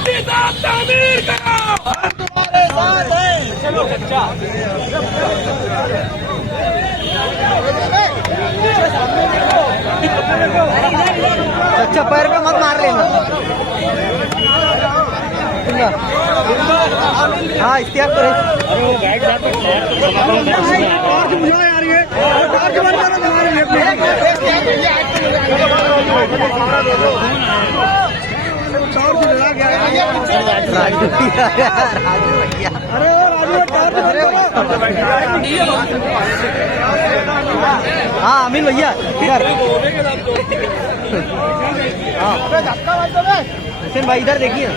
तामीर करो, हम तुम्हारे साथ हैं। चलो बच्चा अच्छा, पैर पे मत मार लेना। हाँ, इख्तियार करें। हाँ अमीन भैया इधर। हाँ हुसैन भाई इधर देखिए।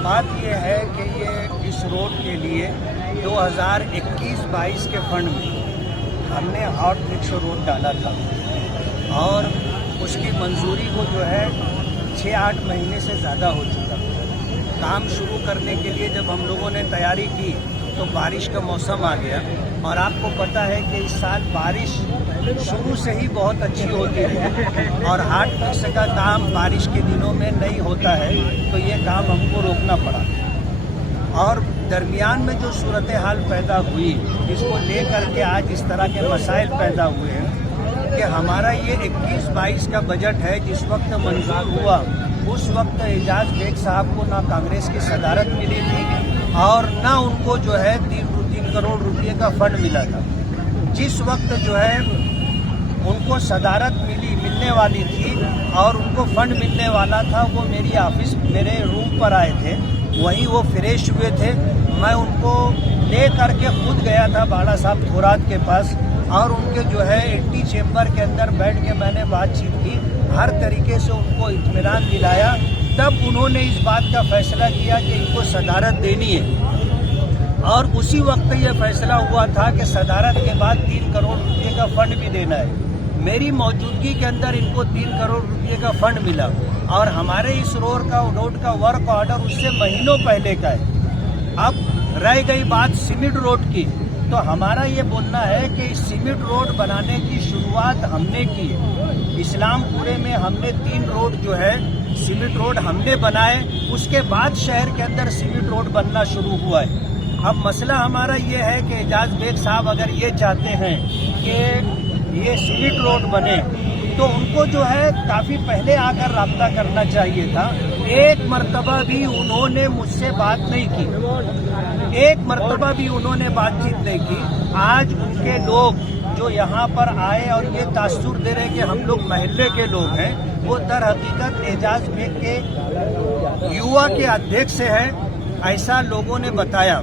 बात ये है कि ये इस रोड के लिए 2021-22 के फंड में हमने हॉट मिक्स रोड डाला था और उसकी मंजूरी को जो है 6-8 महीने से ज़्यादा हो चुका। काम शुरू करने के लिए जब हम लोगों ने तैयारी की तो बारिश का मौसम आ गया और आपको पता है कि इस साल बारिश शुरू से ही बहुत अच्छी होती है और हॉट मिक्स का काम बारिश के दिनों में नहीं होता है, तो ये काम हमको रोकना पड़ा। और दरमियान में जो सूरत हाल पैदा हुई, इसको लेकर के आज इस तरह के मसाइल पैदा हुए हैं कि हमारा ये 21-22 का बजट है, जिस वक्त मंजूर हुआ उस वक्त एजाज बेग साहब को ना कांग्रेस की सदारत मिली थी और ना उनको जो है 3 करोड़ रुपए का फंड मिला था। जिस वक्त जो है उनको सदारत मिलने वाली थी और उनको फंड मिलने वाला था, वो मेरे रूम पर आए थे, वहीं वो फ्रेश हुए थे। मैं उनको ले करके खुद गया था बाड़ा साहब थोरात के पास और उनके जो है एंटी चेम्बर के अंदर बैठ के मैंने बातचीत की, हर तरीके से उनको इत्मीनान दिलाया। तब उन्होंने इस बात का फैसला किया कि इनको सदारत देनी है और उसी वक्त ये फैसला हुआ था कि सदारत के बाद 3 करोड़ रुपए का फंड भी देना है। मेरी मौजूदगी के अंदर इनको 3 करोड़ रुपए का फंड मिला और हमारे इस रोड का वर्क ऑर्डर उससे महीनों पहले का है। अब रह गई बात सीमेंट रोड की, तो हमारा ये बोलना है कि सीमेंट रोड बनाने की शुरुआत हमने की है। इस्लामपुरे में हमने 3 रोड जो है सीमेंट रोड हमने बनाए, उसके बाद शहर के अंदर सीमेंट रोड बनना शुरू हुआ है। अब मसला हमारा ये है कि एजाज बेग साहब अगर ये चाहते हैं कि ये सीमेंट रोड बने तो उनको जो है काफी पहले आकर राब्ता करना चाहिए था। एक मर्तबा भी उन्होंने मुझसे बात नहीं की, एक मर्तबा भी उन्होंने बातचीत नहीं की। आज उनके लोग जो यहाँ पर आए और ये तासुर दे रहे कि हम लोग महल्ले के लोग हैं, वो दर हकीकत एजाज बेग के युवा के अध्यक्ष हैं, ऐसा लोगों ने बताया।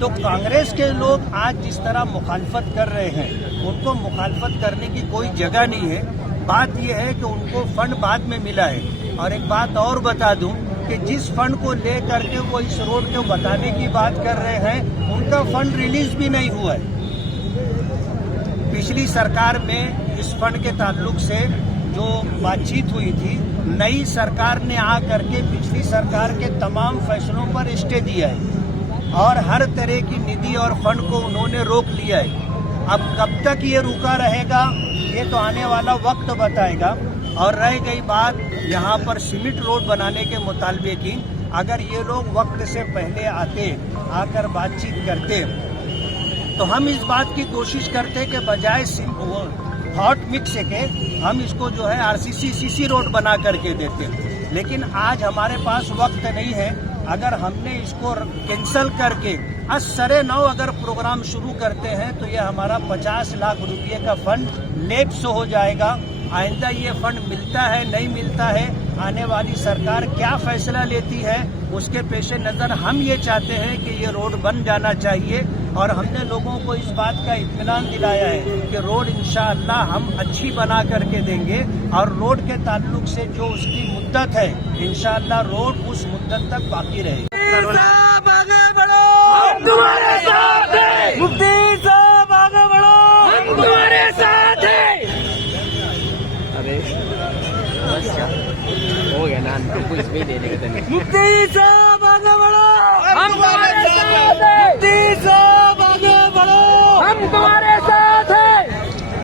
तो कांग्रेस के लोग आज जिस तरह मुखालफत कर रहे हैं, उनको मुखालफत करने की कोई जगह नहीं है। बात यह है कि उनको फंड बाद में मिला है। और एक बात और बता दूं कि जिस फंड को ले करके वो इस रोड को बताने की बात कर रहे हैं, उनका फंड रिलीज भी नहीं हुआ है। पिछली सरकार में इस फंड के ताल्लुक से जो बातचीत हुई थी, नई सरकार ने आ करके पिछली सरकार के तमाम फैसलों पर स्टे दिया है और हर तरह की निधि और फंड को उन्होंने रोक लिया है। अब कब तक ये रुका रहेगा, ये तो आने वाला वक्त बताएगा। और रह गई बात यहाँ पर सीमेंट रोड बनाने के मुतालबे की, अगर ये लोग वक्त से पहले आकर बातचीत करते तो हम इस बात की कोशिश करते कि बजाय हॉट मिक्स के हम इसको जो है आरसीसी सीसी रोड बना करके देते। लेकिन आज हमारे पास वक्त नहीं है। अगर हमने इसको कैंसल करके आज 9:30 अगर प्रोग्राम शुरू करते हैं तो ये हमारा 50 लाख रुपए का फंड लैप्स हो जाएगा। आइंदा ये फंड मिलता है नहीं मिलता है, आने वाली सरकार क्या फैसला लेती है, उसके पेश नज़र हम ये चाहते हैं कि ये रोड बन जाना चाहिए। और हमने लोगों को इस बात का इत्मीनान दिलाया है कि रोड इंशाअल्लाह हम अच्छी बना करके देंगे और रोड के ताल्लुक से जो उसकी मुद्दत है, इंशाअल्लाह रोड उस मुद्दत तक बाकी रहेगी। साहब आगे बढ़ो, हम तुम्हारे साथ हैं। मुफ्ती साहब आगे बढ़ो, हम तुम्हारे साथ हैं। अरे बस क्या हो गया ना, हमको कुछ भी देने का नहीं। मुफ्ती साहब आगे बढ़ो।